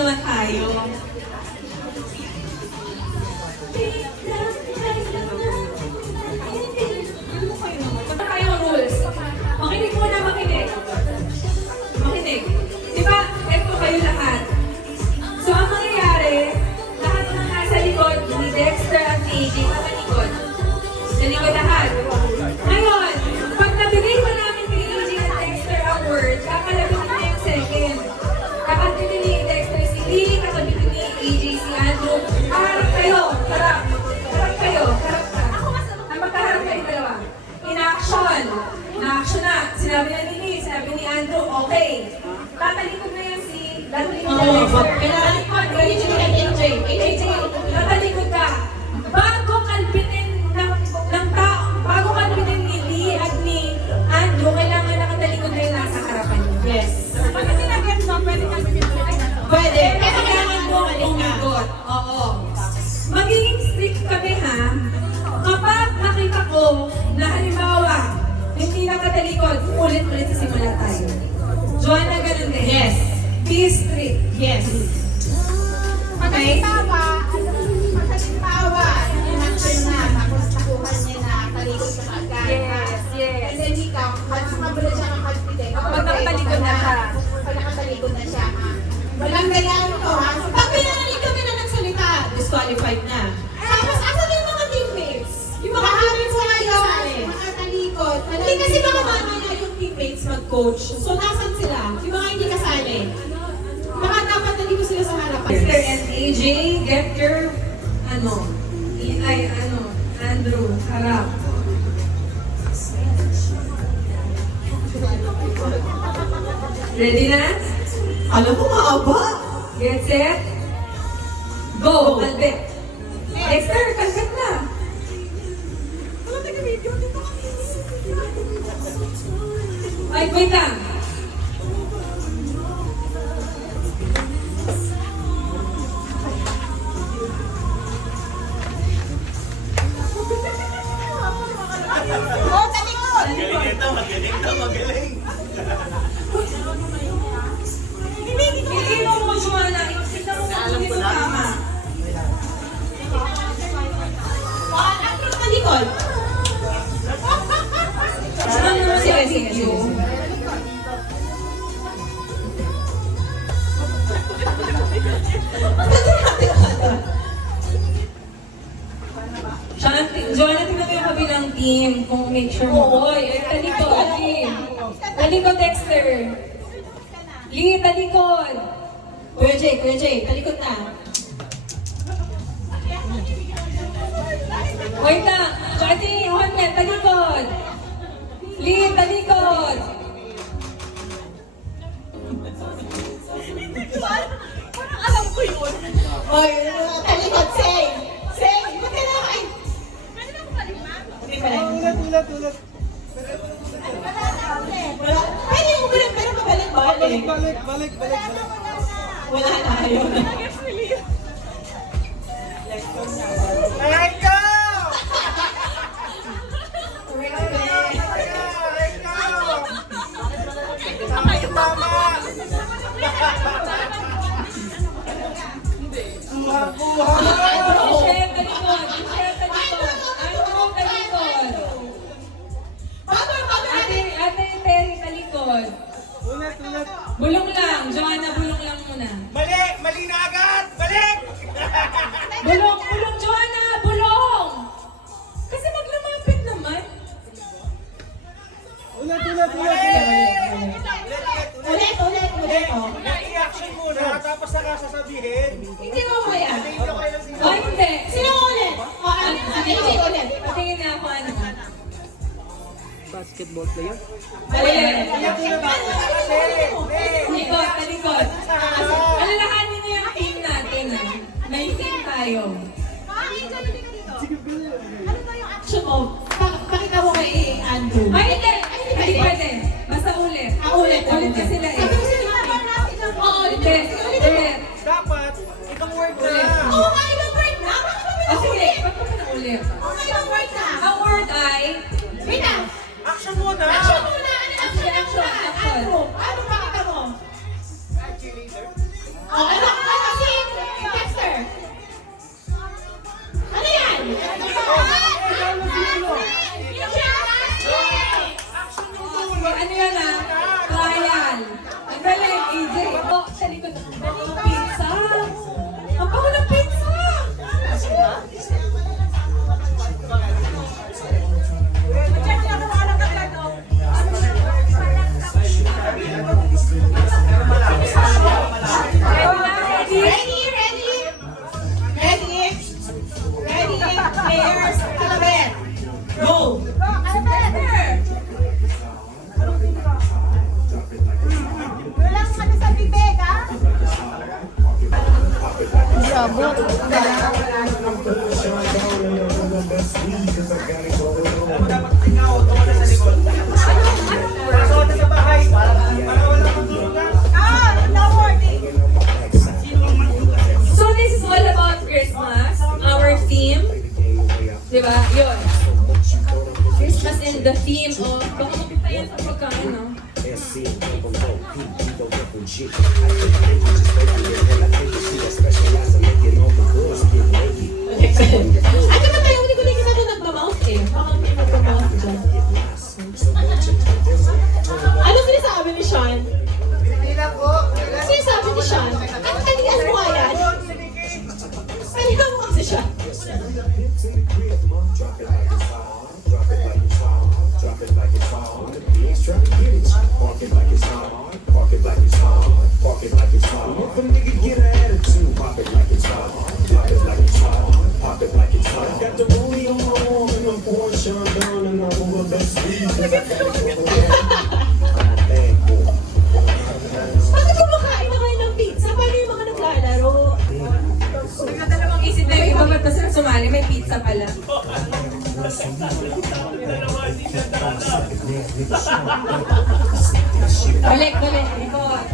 naman tayo. Ito tayong rules. Makinig muna, makinig. Makinig. Diba, eto kayo lahat. So, ang mangyayari, lahat ng nasa likod, ni Dexter at ni AJ, sa likod. Sa likod lahat. Ngayon, pag nabigay mo namin kay AJ at Dexter ang word, kakalabitin na yung second. Kakalabitin ni Dexter si Lee, kakalabitin ni AJ si Andrew. Harap kayo, harap. Harap kayo, harap ka. Magkaharap kayo dalawa. In-action. Na-action na. Sinabi na ni Lee, sinabi ni Andrew, okay. Tatalikod na yan si Tatalikod na Dexter. Tatalikod, AJ at AJ. AJ, tatalikod ka. Bago kalpitin ng tao, bago kalpitin ni Lee at ni Andrew, kailangan nakatalikod na yung nasa harapan niyo. Yes. Pagka sinagyan mo, pwede ka pwede. Pero kailangan mo umigot. Oo. Magiging strict kami ha. Kapag nakita ko na halimbawa, hindi nakatalikod, ulit-ulit sa simula tayo. Joanna, ganun din. Yes. Be strict. Yes. Okay? Pagkalimbawa, in-action na, tapos nakuha niya na, talikod sa agad. Yes, yes. And then ikaw, mabula siya ng confident. Kapag nakatalikod na siya. Kapag nakatalikod na siya, ha? Walang galaw to, ha? So, pag pinanalik kami na nagsalita, Disqualified na. tapos, asan yung mga teammates? Yung mga teammates sa ngayon, mga talikod. Hindi kasi baka mamaya yung teammates mag-coach. So, nasan sila? Yung mga hindi kasali. Baka dapat nandito sila sa harapan. Dexter and AJ, get your, Andrew, harap. Ready na? Alam mo, maaba. Get set? Go! Kalbit! Dexter, kalbit na! Ay, wait lang! Magaling ito, magaling ito, magaling. Hindi mo Joanna, tignan mo kung dito tama. Andrew, talikod. Sige, sige. Joanna, tingnan mo yung kabilang team kung make sure mo. Oy, talikod, Lee. Talikod, Dexter. Lee, talikod. Kuya Jay, talikod na. Wait lang. Ate, Juanette, talikod. Lee, talikod. Oy, talikod, say! Say! Ba't ka na? Ay! Hindi pala. Ulat. Wala. Pwede yung ulit, pero pabalik-balik. Balik. Wala na yun. Alright, go! Tama! Buha! Michelle, talikod. Michelle, talikod. Andrew, talikod. Ate Terry, talikod. Ulat. Bulong lang. Joanna, bulong lang muna. Mali na agad! Balik! Bulong, Joanna, bulong! Kasi maglumapit naman. Ulit. Ulit. Oh. I-action muna, tapos saka sasabihin. Hindi mo kaya. Tingin ko kayo sino. Ay, hindi. Sino ulit? O, AJ ulit. Patingin nga ako ano. Basketball player? Ulit. Talikod. Talikod. Alalahanin niyo yung team natin. May team tayo. Action mo. Pakita mo kay Andrew. Ay, hindi. Hindi pwede. Basta ulit. Ulit. Ulit na sila eh. Oo, ulit. Ulit. Dapat, itong word na. Oo, nga, ibang word na. O sige, ba't pa na ulit? Oo, nga, ibang word na. Ang word ay... Wait lang. Action muna. Action muna. Ano Action. Andrew, ano pakita mo? Cheerleader. Oh, ano? sa likod. Ang pizza. Ang bango ng pizza. Ready? Players, alphabet. Go! Walang ano sa bibig, ha? Dapat ikaw, tumala sa likod. Pasok na sa bahay. Para wala kang tulungan. Ah, no warning. So this is all about Christmas. Our theme. Diba? Yun. Christmas and the theme of... Baka magpatayan sa pagkain, no? Ay, naman tayo, hindi ko na kita doon nagmamouth eh. Baka may nagmamouth dyan. Ano sinasabi ni Sean? Ano sinasabi ni Sean? Ano kanihan mo nga yan? Kanihan mo kasi siya. Bakit kumakain na kayo ng pizza? Paano yung mga naglalaro? Nagkadalawang isip na yung iba ba't kasi sumali, may pizza pala. Balik. Likod.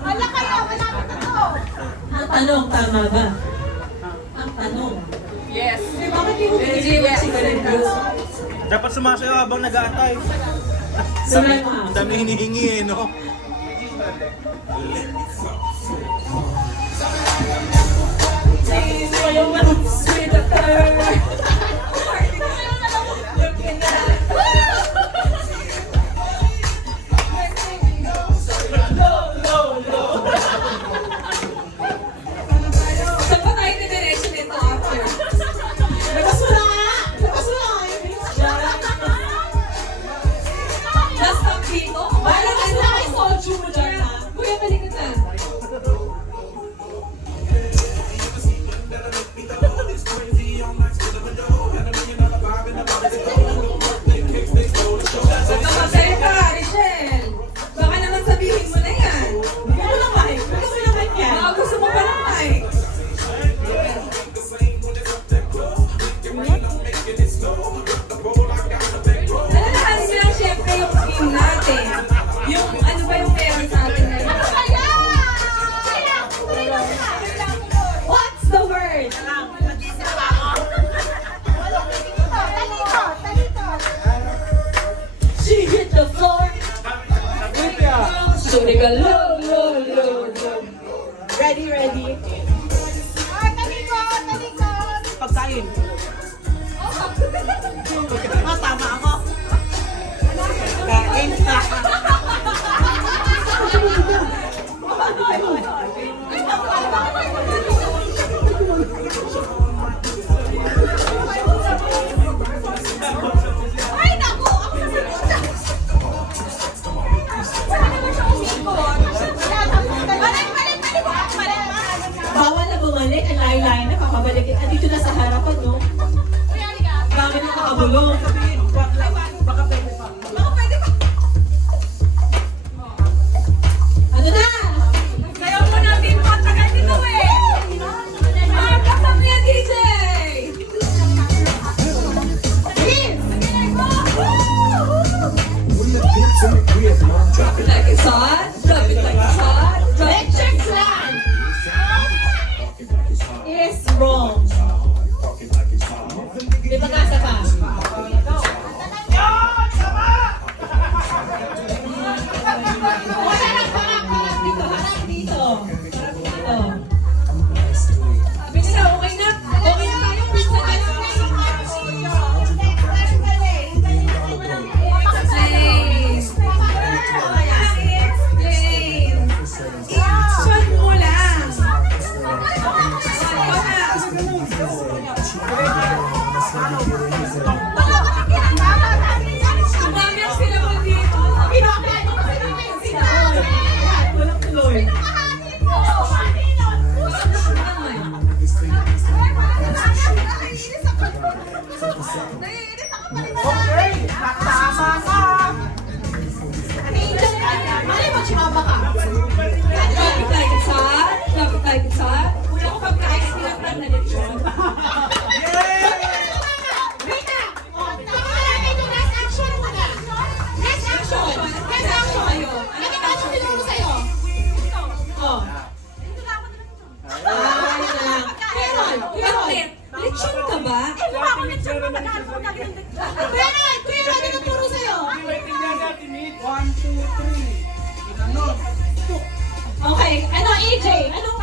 Wala kayo, malapit na to. Ang tanong, tama ba? Ang tanong. Yes. Bakit yung Hindi, yes. Dapat sumasayaw habang nag-aatay. Sunod ka. Ang dami hinihingi eh, no? Sweet of her. Saan pa tayo na-direction nito after? Labas mo na nga! Labas mo na nga! Last stop dito? Bahala ka na kay Solju mo dyan, ha? Kuya, balik ka na. Kapasaya ka, Richelle. Baka naman sabihin mo na yan. Bigyan mo ng mic. Bigyan mo ng mic yan. Baka gusto mo pa ng mic. Alalahanin mo lang syempre yung theme natin. Yung ano ba yung meron sa atin ngayon? Kaya! Tuloy lang na. What's the word? Talikod. She hit the floor. So they go low, low, low, low. Ready? Ah, talikod. Pagkain. Tama ako. Kain. Ay, naku! Ako na sinunod. Wala naman siya umikot. Balik. Bawal na bumalik. Ang layo-layo na. Papabalik. Andito na sa harapan, no? Kuya, halika. Bakit nakakabulong? Baka pwede pa. Ano na? Ayaw mo natin matagal dito eh. Kasama yan, DJ! Drop it like it's hot. Drop it like it's hot. Drop it. Electric plan is wrong. May pag-asa pa. Sumami ang sila mo dito. Pinakain ko kasi naman sila. Walang tuloy. Okay, tama ka. Mali mo, chimaba ka. Lapit tayo sa, lapit tayo sa. Una ko pagka-experience na lechon. Wait na! Pakakalagay ito, last action muna. Last action. Last action. Ano ba ang tinuro sa'yo? Oh. Ayun na lang. Meron. Bakit? Lechon ka ba? Meron. Kuya Rod, ano turo sa'yo? One, two, three. Ano? Okay. Ano, AJ? Anong